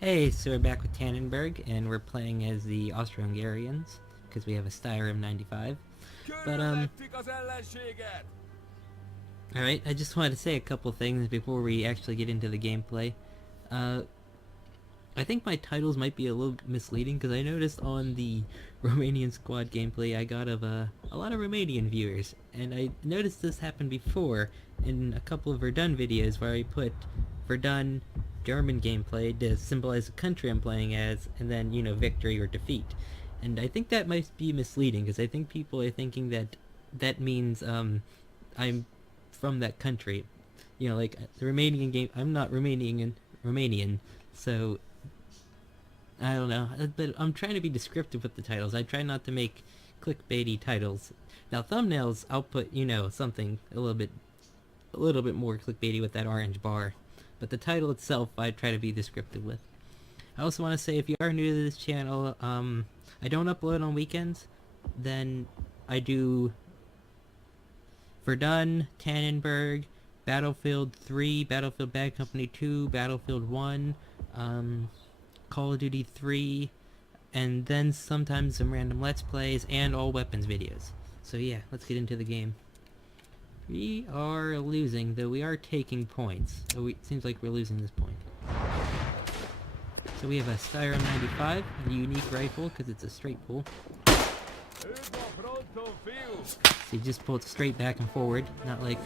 Hey, so we're back with Tannenberg, and we're playing as the Austro-Hungarians, because we have a Styrum 95. But, alright, I just wanted to say a couple things before we actually get into the gameplay. I think my titles might be a little misleading, because I noticed on the Romanian squad gameplay I got of a lot of Romanian viewers, and I noticed this happened before in a couple of Verdun videos where I put Verdun German gameplay to symbolize the country I'm playing as, and then, victory or defeat. And I think that might be misleading, because I think people are thinking that that means, I'm from that country. Like, the Romanian game, I'm not Romanian, so, I don't know, but I'm trying to be descriptive with the titles. I try not to make clickbaity titles. Now, thumbnails, I'll put, something a little bit more clickbaity with that orange bar. But the title itself, I try to be descriptive with. I also want to say, if you are new to this channel, I don't upload on weekends. Then I do Verdun, Tannenberg, Battlefield 3, Battlefield Bad Company 2, Battlefield 1, Call of Duty 3, and then sometimes some random Let's Plays and all weapons videos. So yeah, let's get into the game. We are losing, though we are taking points. So it seems like we're losing this point. So we have a Styrum 95, a unique rifle, because it's a straight pull. So you just pull it straight back and forward, not like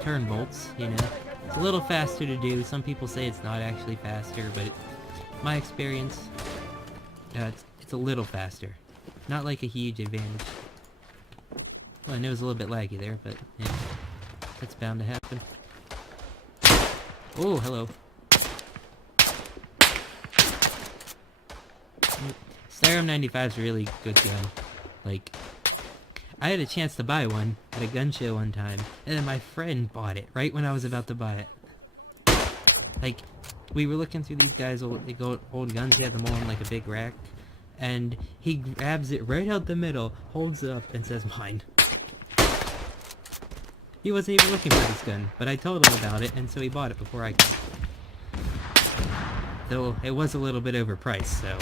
turn bolts, It's a little faster to do. Some people say it's not actually faster, but my experience, it's a little faster. Not like a huge advantage. Well, I know it was a little bit laggy there, but yeah, that's bound to happen. Oh, hello. Styrum 95 is a really good gun. Like, I had a chance to buy one at a gun show one time, and then my friend bought it right when I was about to buy it. Like, we were looking through these guys' old guns, he had them all in like a big rack, and he grabs it right out the middle, holds it up, and says, "Mine." He wasn't even looking for this gun, but I told him about it, and so he bought it before I could. Though it was a little bit overpriced, so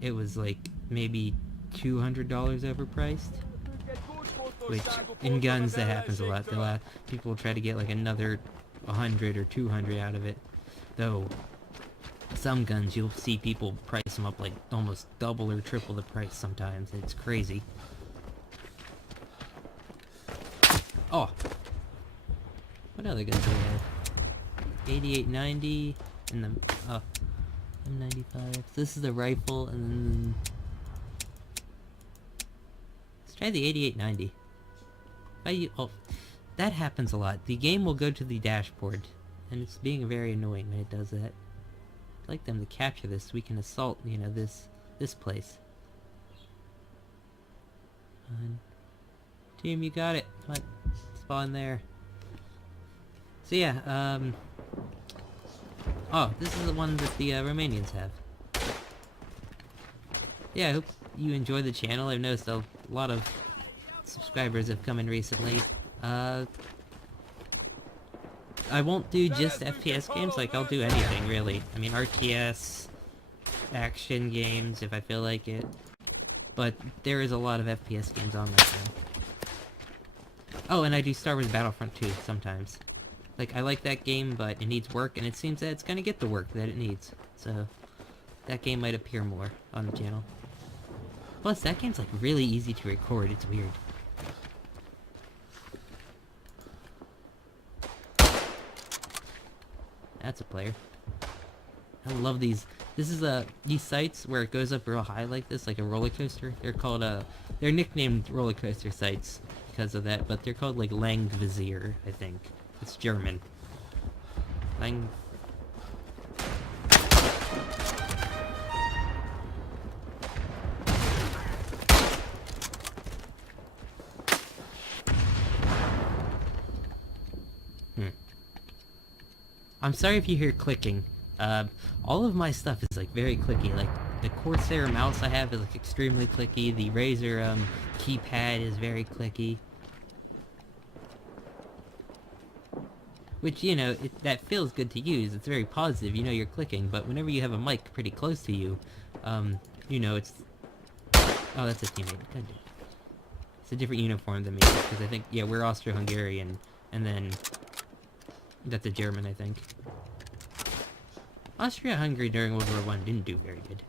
it was like maybe $200 overpriced. Which, in guns, that happens a lot. People will try to get like another 100 or 200 out of it. Though, some guns, you'll see people price them up like almost double or triple the price sometimes. It's crazy. Oh! What other guns do we have? 8890, and the, M95. So this is the rifle, and then let's try the 8890. Oh, that happens a lot. The game will go to the dashboard, and it's being very annoying when it does that. I'd like them to capture this so we can assault, this place. Team, you got it. Come on, spawn there. So yeah, oh, this is the one that the Romanians have. Yeah, I hope you enjoy the channel. I've noticed a lot of subscribers have come in recently. I won't do just FPS games, like I'll do anything really. I mean, RTS, action games if I feel like it. But there is a lot of FPS games on my channel. Oh, and I do Star Wars Battlefront 2 sometimes. Like, I like that game, but it needs work, and it seems that it's gonna get the work that it needs. So, that game might appear more on the channel. Plus, that game's like really easy to record, it's weird. That's a player. I love these. This is these sites where it goes up real high like this, like a roller coaster. They're called they're nicknamed roller coaster sites because of that, but they're called like Langvisier, I think. It's German. Lang. I'm sorry if you hear clicking. All of my stuff is like very clicky. Like the Corsair mouse I have is like extremely clicky. The Razer keypad is very clicky. Which, you know, that feels good to use. It's very positive, you know you're clicking, but whenever you have a mic pretty close to you, you know, it's... Oh, that's a teammate. God damn. It's a different uniform than me, because I think, yeah, we're Austro-Hungarian, and then... That's a German, I think. Austria-Hungary during World War I didn't do very good.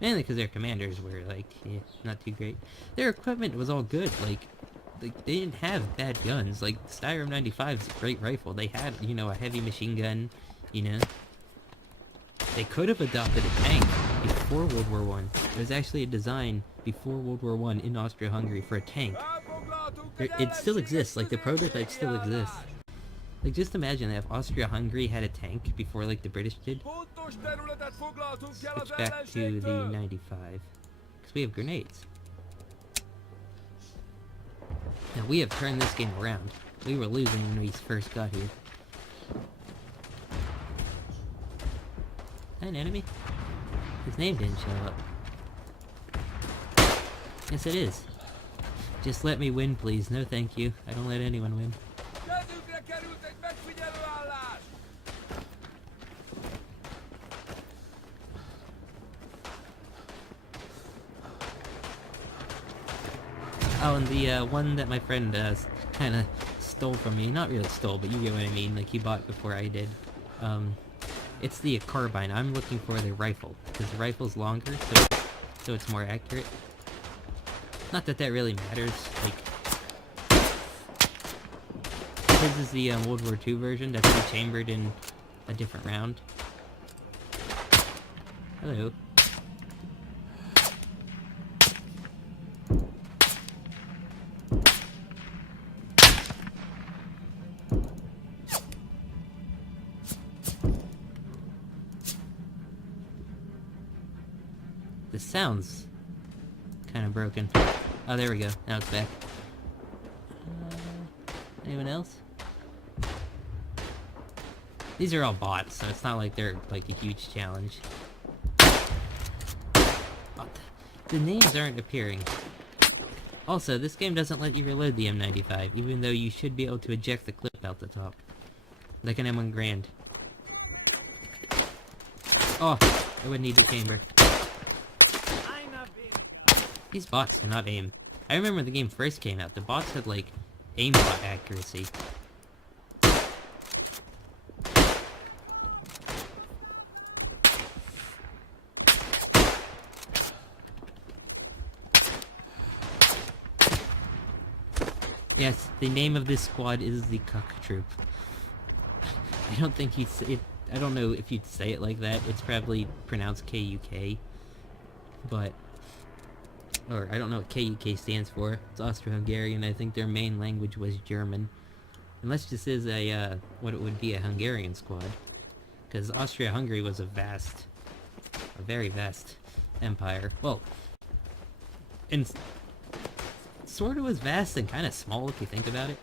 Mainly because their commanders were, like, yeah, not too great. Their equipment was all good, like they didn't have bad guns. Like, the Styrum 95 is a great rifle. They had, you know, a heavy machine gun, you know. They could have adopted a tank before World War I. There's actually a design before World War I in Austria-Hungary for a tank. It still exists, like, the prototype still exists. Like, just imagine that if Austria-Hungary had a tank before, like, the British did. Switch back to the 95. Because we have grenades. Now, we have turned this game around. We were losing when we first got here. An enemy? His name didn't show up. Yes, it is. Just let me win, please. No, thank you. I don't let anyone win. Oh, and the one that my friend kind of stole from me. Not really stole, but you get what I mean. Like, he bought before I did. It's the carbine. I'm looking for the rifle, because the rifle's longer, so it's more accurate. Not that that really matters, like... This is the World War II version that's rechambered in a different round. Hello. This sounds kind of broken. Oh, there we go. Now it's back. Anyone else? These are all bots, so it's not like they're like a huge challenge. The names aren't appearing. Also, this game doesn't let you reload the M95, even though you should be able to eject the clip out the top. Like an M1 Grand. Oh, I would need the chamber. These bots do not aim. I remember when the game first came out, the bots had, like, aimbot accuracy. Yes, the name of this squad is the K.U.K troop. I don't think you'd say it, I don't know if you'd say it like that. It's probably pronounced K.U.K. But... Or, I don't know what K.U.K stands for. It's Austro-Hungarian. I think their main language was German. Unless this is a, what it would be, a Hungarian squad. Because Austria-Hungary was a very vast empire. Well, and sort of was vast and kind of small if you think about it.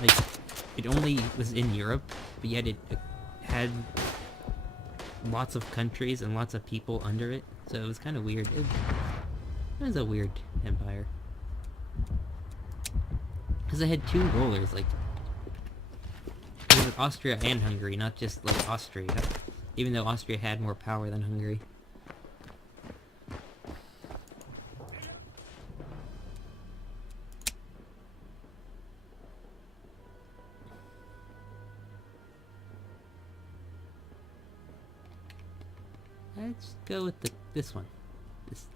Like, it only was in Europe, but yet it had lots of countries and lots of people under it. So it was kind of weird. It was a weird empire. Because it had two rulers, like... It was Austria and Hungary, not just, like, Austria. Even though Austria had more power than Hungary. Let's go with this one. This...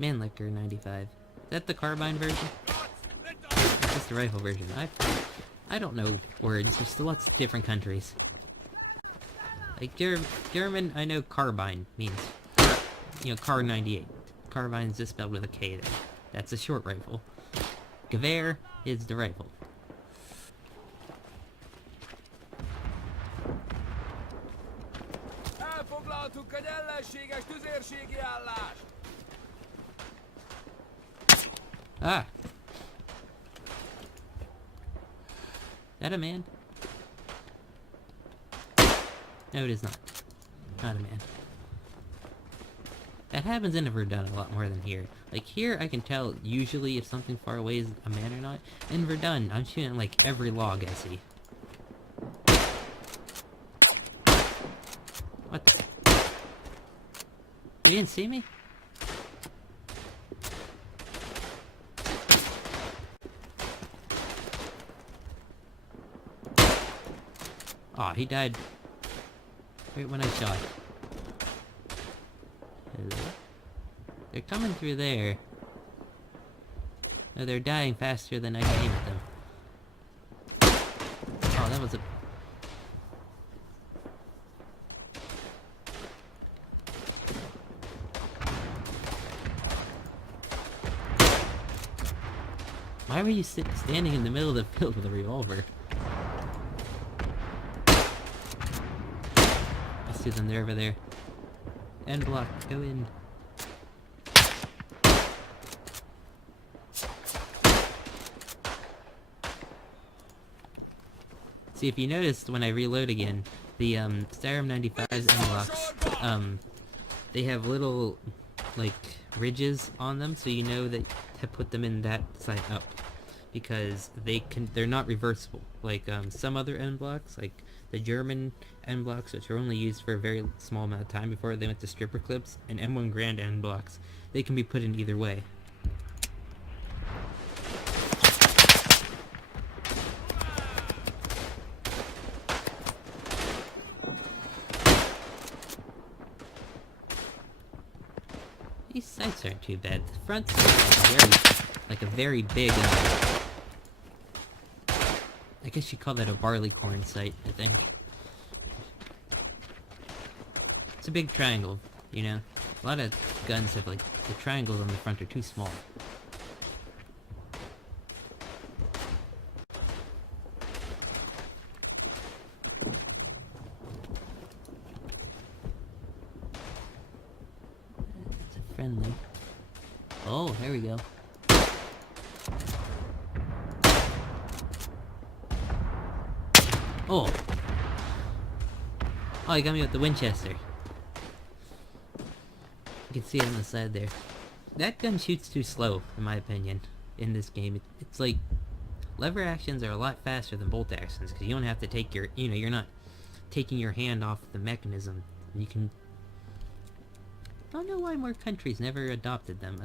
Mannlicher 95. Is that the carbine version? It's just the rifle version. I don't know words. There's still lots of different countries. Like German, I know carbine means, you know, Kar 98. Carbine's just spelled with a K there. That's a short rifle. Gewehr is the rifle. Elfoglaltuk egy ellenséges tüzérségi állást! Ah! Is that a man? No, it is not. Not a man. That happens in Verdun a lot more than here. Like, here I can tell usually if something far away is a man or not. In Verdun, I'm shooting like every log I see. What the? You didn't see me? Aw, he died right when I shot. Hello? They're coming through there. No, they're dying faster than I can aim at them. Oh, that was a... Why were you standing in the middle of the field with a revolver? I see them, they're over there. End block, go in. See, if you noticed when I reload again, the Styrum 95's end blocks, they have little, like, ridges on them, so you know that to put them in that side up. Because they're not reversible. Like, some other end blocks, like the German end blocks, which are only used for a very small amount of time before they went to stripper clips, and M1 Grand end blocks, they can be put in either way. These sights aren't too bad. The front sight is like a very big, I guess you call that a barleycorn sight, I think. It's a big triangle, you know? A lot of guns have, like, the triangles on the front are too small. It's a friendly. Oh, there we go. Oh! Oh, he got me with the Winchester. You can see it on the side there. That gun shoots too slow, in my opinion, in this game. It's like, lever actions are a lot faster than bolt actions, because you don't have to take your, you know, you're not taking your hand off the mechanism. You can... I don't know why more countries never adopted them.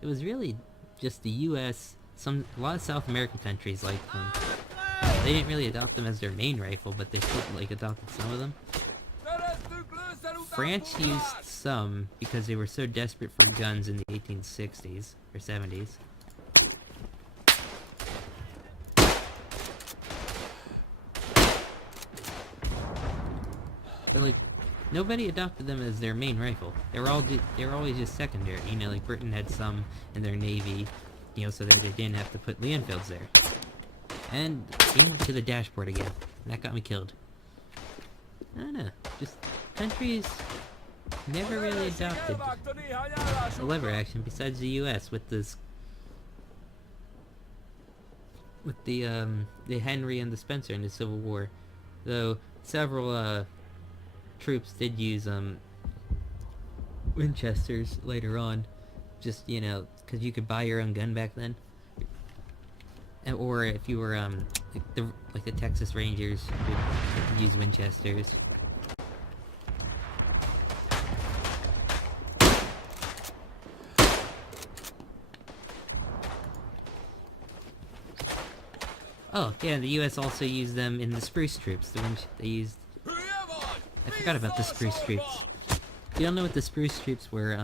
It was really just the US, a lot of South American countries like them. They didn't really adopt them as their main rifle, but they still, like, adopted some of them. France used some because they were so desperate for guns in the 1860s or 70s. But, like, nobody adopted them as their main rifle. They were always just secondary. You know, like Britain had some in their navy, you know, so that they didn't have to put Leonfields there. And came up to the dashboard again. And that got me killed. I don't know. Just countries never really adopted a lever action besides the US with this, with the Henry and the Spencer in the Civil War. Though several troops did use Winchesters later on, just, you know, because you could buy your own gun back then. Or if you were like the Texas Rangers would use Winchesters. Oh, yeah, the US also used them in the Spruce Troops. They used... I forgot about the Spruce Troops. If you don't know what the Spruce Troops were,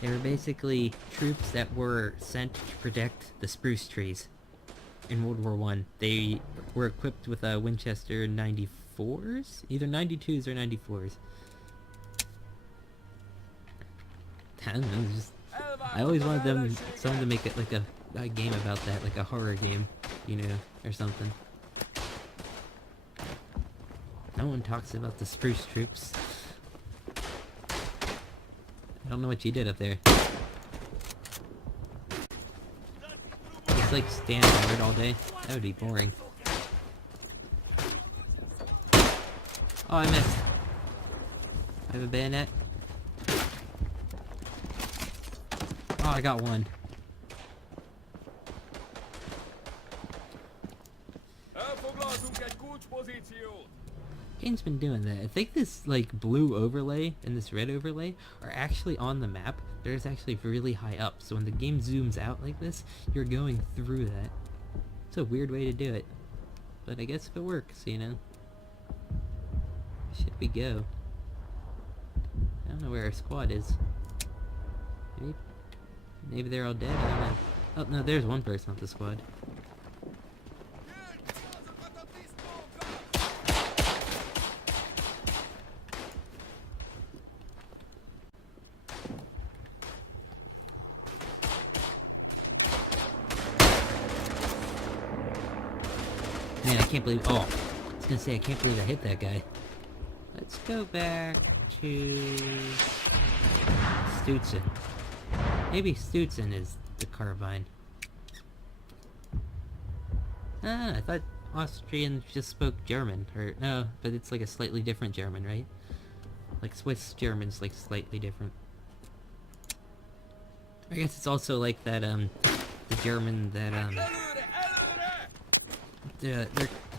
they were basically troops that were sent to protect the spruce trees in World War I. They were equipped with Winchester 94s? Either 92s or 94s. I don't know, I always wanted someone to make it like a game about that, like a horror game, you know, or something. No one talks about the Spruce Troops. I don't know what you did up there. Just like stand guard all day? That would be boring. Oh, I missed. I have a bayonet. Oh, I got one. Game's been doing that. I think this like blue overlay and this red overlay are actually on the map. There's actually really high up, so when the game zooms out like this, you're going through that. It's a weird way to do it, but I guess if it works, you know. Should we go? I don't know where our squad is. Maybe they're all dead. I don't know. Oh no, there's one person on the squad. Man, I can't believe. Oh, I was gonna say I can't believe I hit that guy. Let's go back to Stutzen. Maybe Stutzen is the carbine. Ah, I thought Austrians just spoke German. Or no, but it's like a slightly different German, right? Like Swiss German's like slightly different. I guess it's also like that the German that their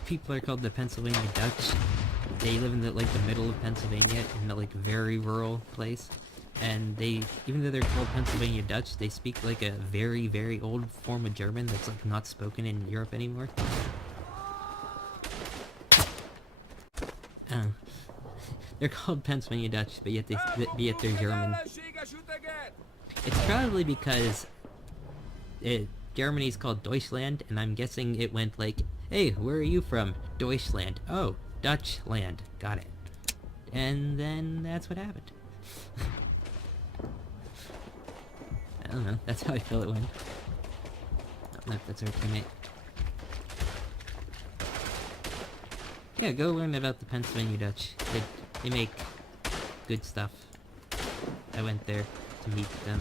people are called the Pennsylvania Dutch. They live in the like the middle of Pennsylvania in a like very rural place, and they, even though they're called Pennsylvania Dutch, they speak like a very, very old form of German that's like not spoken in Europe anymore. They're called Pennsylvania Dutch, but yet they're German. It's probably because Germany's called Deutschland, and I'm guessing it went like, hey, where are you from? Deutschland. Oh, Dutchland. Got it. And then that's what happened. I don't know. That's how I feel it went. I don't know if that's our teammate. Yeah, go learn about the Pennsylvania Dutch. They make good stuff. I went there to meet them.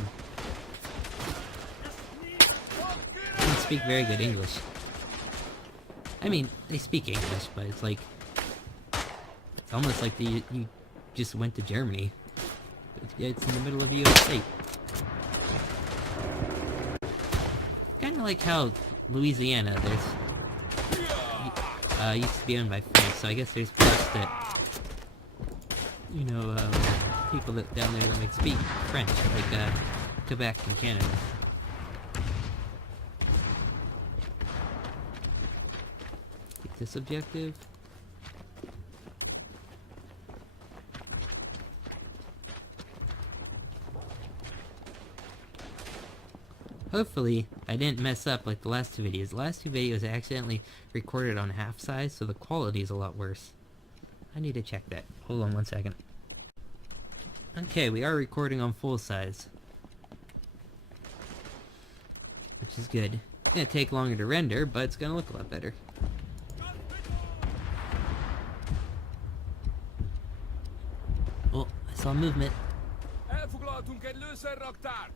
They don't speak very good English. I mean, they speak English, but it's like... It's almost like you just went to Germany. But yeah, it's in the middle of a US state. Kinda like how Louisiana, used to be owned by France, so I guess there's parts that, you know, people that down there that like speak French, like, Quebec and Canada. Take this objective. Hopefully, I didn't mess up like the last two videos. The last two videos I accidentally recorded on half size, so the quality is a lot worse. I need to check that. Hold on one second. Okay, we are recording on full size, which is good. It's gonna take longer to render, but it's gonna look a lot better. Oh, I saw movement. Elfoglaltunk egy lőszerraktárt!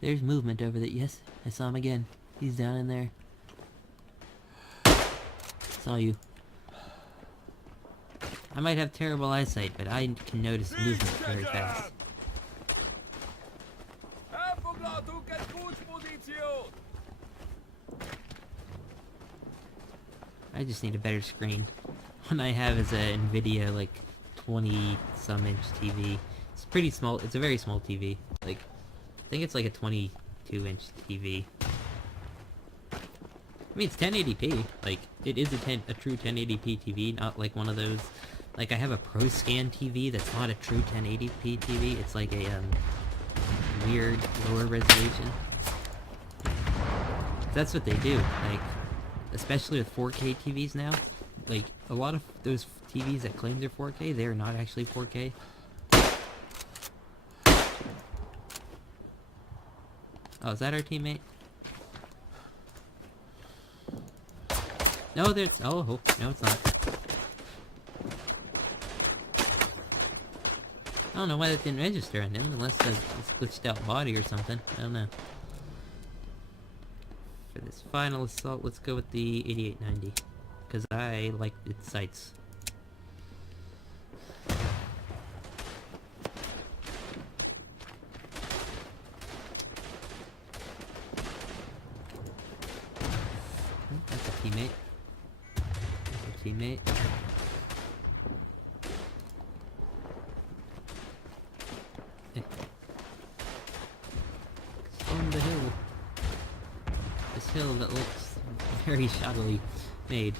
There's movement over there. Yes, I saw him again. He's down in there. Saw you. I might have terrible eyesight, but I can notice movement very fast. Elfoglaltunk egy kulcspozíciót! I just need a better screen. One I have is a Nvidia like 20-some inch TV. It's pretty small. It's a very small TV. Like, I think it's like a 22-inch TV. I mean, it's 1080p. Like, it is a true 1080p TV, not like one of those... Like, I have a ProScan TV that's not a true 1080p TV. It's like a, weird lower resolution. That's what they do. Like, especially with 4K TVs now. Like, a lot of those TVs that claim they're 4K, they're not actually 4K. Oh, is that our teammate? No, there's... Oh, no, it's not. I don't know why that didn't register on him, unless it's glitched out body or something. I don't know. For this final assault, let's go with the 8890. Because I like its sights. teammate. There's a teammate. It's on the hill. This hill that looks very shoddily made.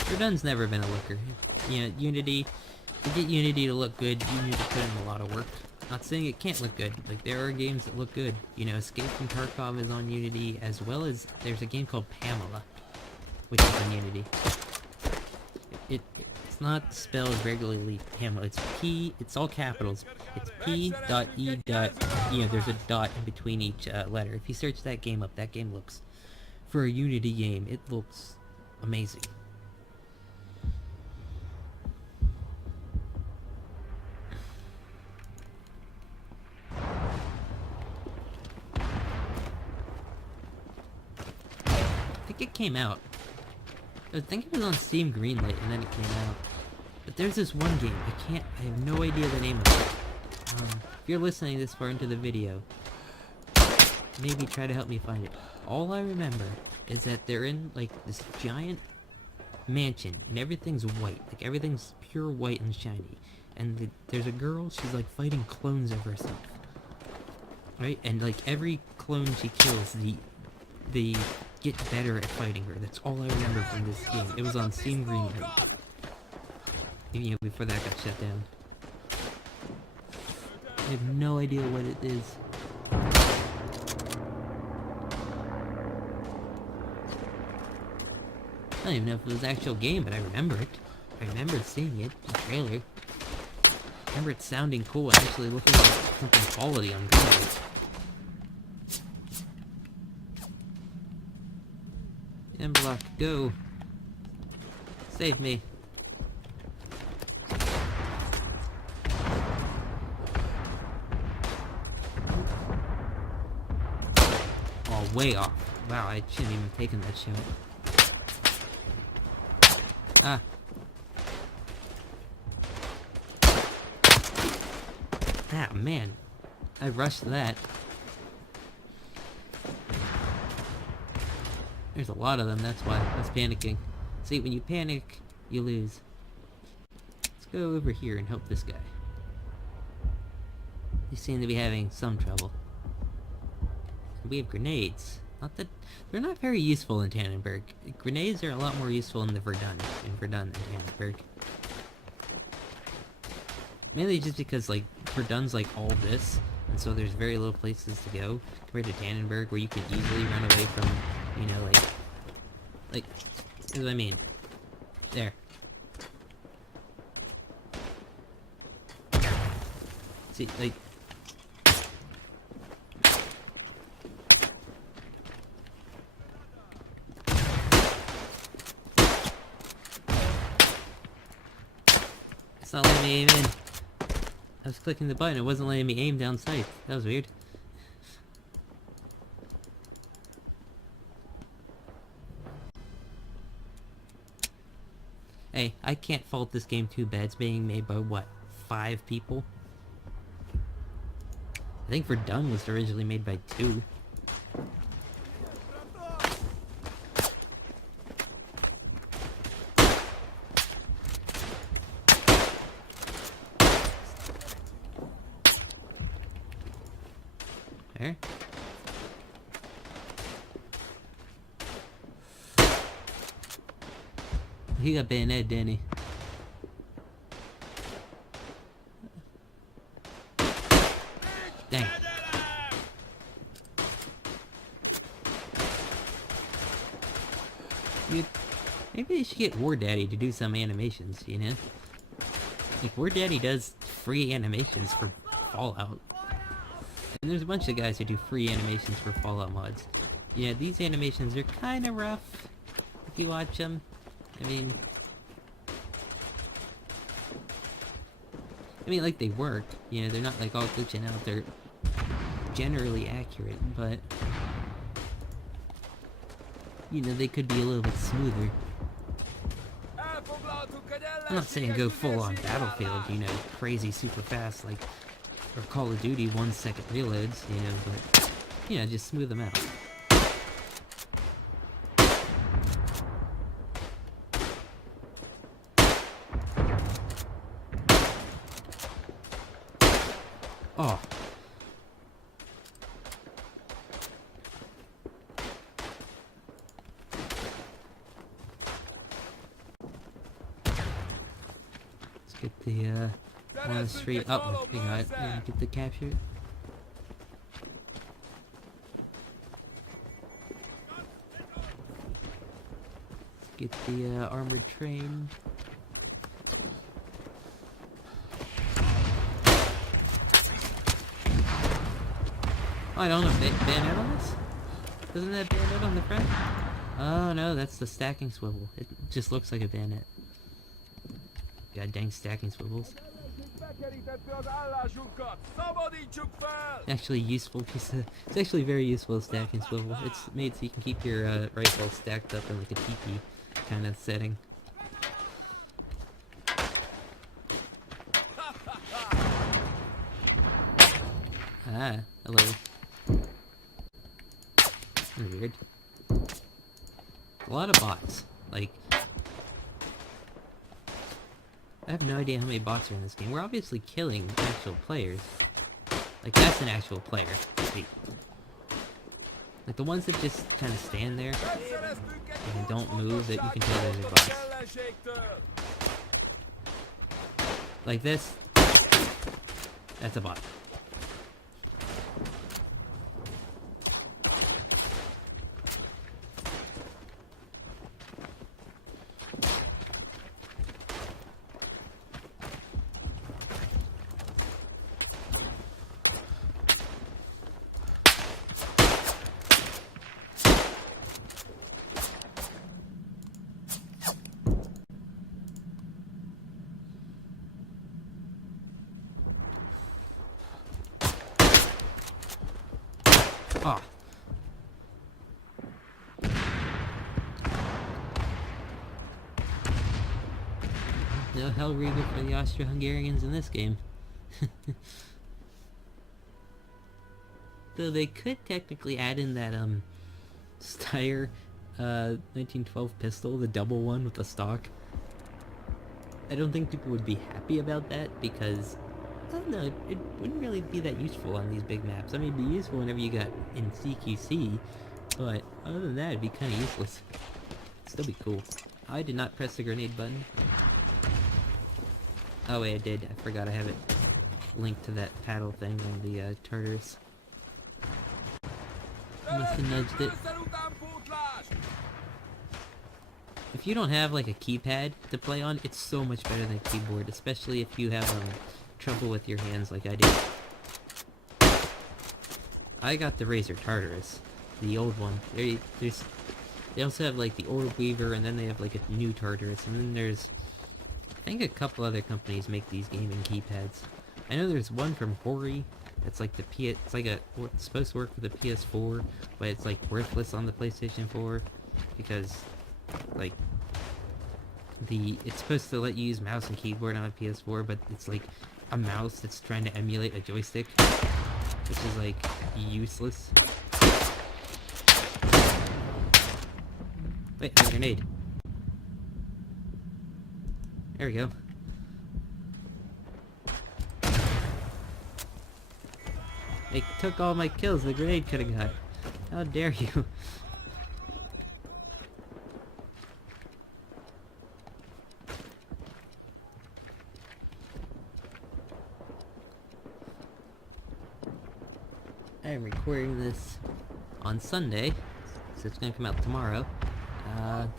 Verdun's never been a looker. You know, Unity, to get Unity to look good, you need to put in a lot of work. Not saying it can't look good. Like, there are games that look good. You know, Escape from Tarkov is on Unity, as well as there's a game called Pamela, which is on Unity. It's not spelled regularly Pamela. It's P, it's all capitals. It's P.E. You know, there's a dot in between each letter. If you search that game up, that game looks, for a Unity game, it looks amazing. I think it came out. I think it was on Steam Greenlight and then it came out. But there's this one game, I have no idea the name of it. If you're listening this far into the video, maybe try to help me find it. All I remember is that they're in, like, this giant mansion, and everything's white. Like, everything's pure white and shiny. And there's a girl, she's, like, fighting clones of herself. Right? And, like, every clone she kills, they get better at fighting her. That's all I remember from this game. It was on Steam Greenlight. You know, before that got shut down. I have no idea what it is. I don't even know if it was an actual game, but I remember it. I remember seeing it, the trailer. I remember it sounding cool, actually looking like something quality on Greenlight. M-Block, go! Save me. Oh, way off. Wow, I shouldn't even have taken that shot. Ah. Ah, man. I rushed that. There's a lot of them, that's why. I was panicking. See, when you panic, you lose. Let's go over here and help this guy. They seem to be having some trouble. We have grenades. Not that... They're not very useful in Tannenberg. Grenades are a lot more useful in Verdun than Tannenberg. Mainly just because, like, Verdun's like all this, and so there's very little places to go, compared to Tannenberg, where you can easily run away from, you know, like, here's what I mean. There. See, like... It's not letting me aim in. I was clicking the button, it wasn't letting me aim down sight. That was weird. Hey, I can't fault this game too bad. It's being made by, what, 5 people? I think Verdun was originally made by 2. There. He got bayonet, didn't he? Dang. Dude, maybe they should get War Daddy to do some animations, you know? Like, War Daddy does free animations for Fallout. And there's a bunch of guys who do free animations for Fallout mods. Yeah, these animations are kinda rough if you watch them. I mean, like, they work, you know, they're not, like, all glitching out, they're generally accurate, but, you know, they could be a little bit smoother. I'm not saying go full on Battlefield, you know, crazy super fast, like, or Call of Duty 1-second reloads, you know, but, you know, just smooth them out. Get the one on the street. Oh, we got it. Yeah, get the capture. Get the armored train. Oh, I don't know. Bayonet on this? Isn't that bayonet on the front? Oh no, that's the stacking swivel. It just looks like a bayonet. God dang stacking swivels. Bekerítette az állásunkat! Szabadítsuk fel! Actually useful piece of... It's actually very useful stacking swivel. It's made so you can keep your rifle stacked up in like a teepee kind of setting. Ah, hello. That's weird. A lot of bots. Like, I have no idea how many bots are in this game. We're obviously killing actual players. Like, that's an actual player. Wait. Like, the ones that just kind of stand there and don't move, that you can tell those are bots. Like this. That's a bot. Oh. No hell reaver for the Austro-Hungarians in this game. Though they could technically add in that Steyr 1912 pistol, the double one with the stock. I don't think people would be happy about that because I don't know, it wouldn't really be that useful on these big maps. I mean, it'd be useful whenever you got in CQC, but other than that, it'd be kind of useless. It'd still be cool. I did not press the grenade button. Oh wait, I did. I forgot I have it linked to that paddle thing on the Tartarus. Must have nudged it. If you don't have like a keypad to play on, it's so much better than a keyboard, especially if you have trouble with your hands like I did. I got the Razor Tartarus, the old one. They also have like the Orb Weaver, and then they have like a new Tartarus, and then there's, I think a couple other companies make these gaming keypads. I know there's one from Hori. It's like it's like it's supposed to work with the PS4, but it's like worthless on the PlayStation 4 because like it's supposed to let you use mouse and keyboard on a PS4, but it's like a mouse that's trying to emulate a joystick, which is like useless. Wait, a grenade. There we go. They took all my kills the grenade could have got. How dare you? I'm recording this on Sunday, so it's gonna come out tomorrow.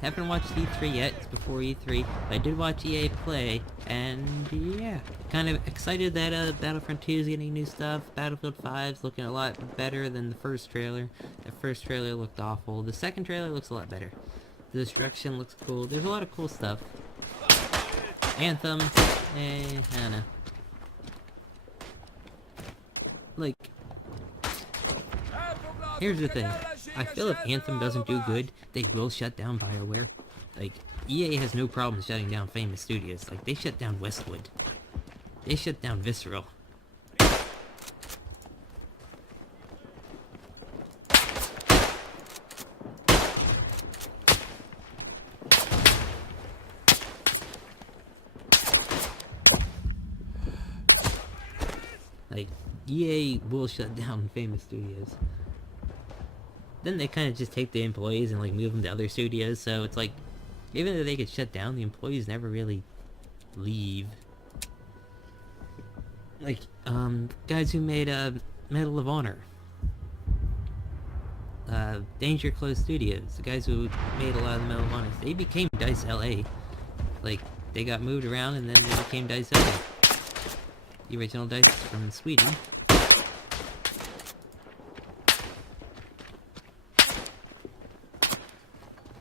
Haven't watched E3 yet, it's before E3, but I did watch EA play, and yeah, kind of excited that Battlefront 2 is getting new stuff. Battlefield 5 is looking a lot better than the first trailer. The first trailer looked awful. The second trailer looks a lot better. The destruction looks cool. There's a lot of cool stuff. Anthem, I don't know. Like, here's the thing. I feel if Anthem doesn't do good, they will shut down BioWare. Like, EA has no problem shutting down famous studios. Like, they shut down Westwood. They shut down Visceral. Like, EA will shut down famous studios. Then they kind of just take the employees and like move them to other studios, so it's like, even though they get shut down, the employees never really leave. Like, guys who made, Medal of Honor. Danger Close Studios, the guys who made a lot of the Medal of Honor, they became DICE LA. Like, they got moved around and then they became DICE LA. The original DICE from Sweden.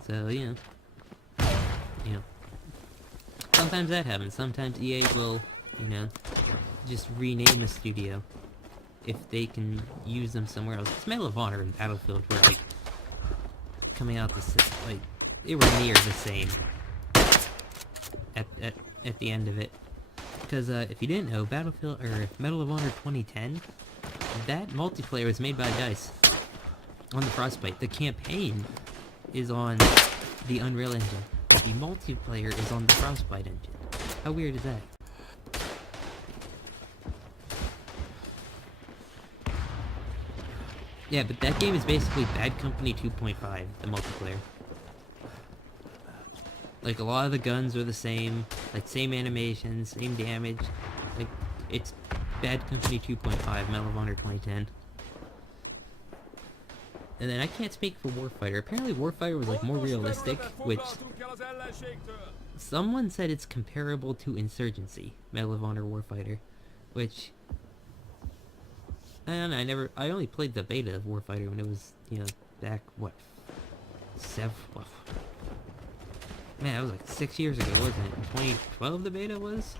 So, you know, sometimes that happens. Sometimes EA will, just rename a studio if they can use them somewhere else. It's Medal of Honor and Battlefield were, like, coming out like, they were near the same at the end of it. Because, if you didn't know, Battlefield, or Medal of Honor 2010, that multiplayer was made by DICE on the Frostbite. The campaign is on the Unreal Engine. The multiplayer is on the Frostbite engine. How weird is that? Yeah, but that game is basically Bad Company 2.5, the multiplayer. Like, a lot of the guns are the same, like, same animations, same damage. Like, it's Bad Company 2.5, Medal of Honor 2010. And then I can't speak for Warfighter. Apparently Warfighter was, like, more realistic, which someone said it's comparable to Insurgency, Medal of Honor Warfighter, which I don't know, I only played the beta of Warfighter when it was, back, what, man, that was like 6 years ago, wasn't it? In 2012 the beta was?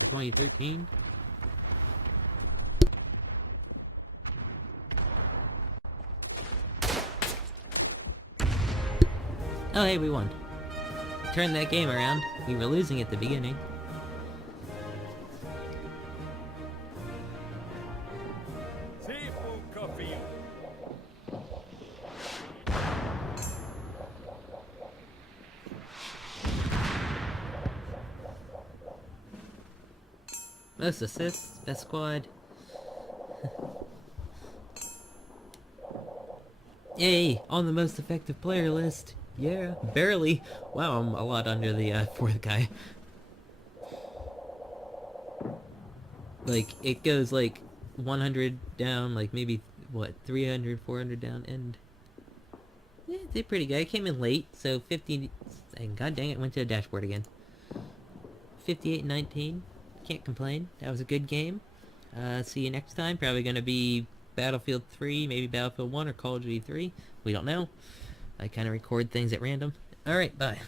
Or 2013? Oh hey, we won. Turned that game around. We were losing at the beginning. Most assists, best squad. Yay! On the most effective player list. Yeah, barely. Wow, I'm a lot under the fourth guy. Like, it goes like 100 down, like maybe, what, 300, 400 down, and yeah, did pretty good. I came in late, so 50, and god dang it, went to the dashboard again. 58-19. Can't complain. That was a good game. See you next time. Probably gonna be Battlefield 3, maybe Battlefield 1 or Call of Duty 3. We don't know. I kind of record things at random. Alright, bye.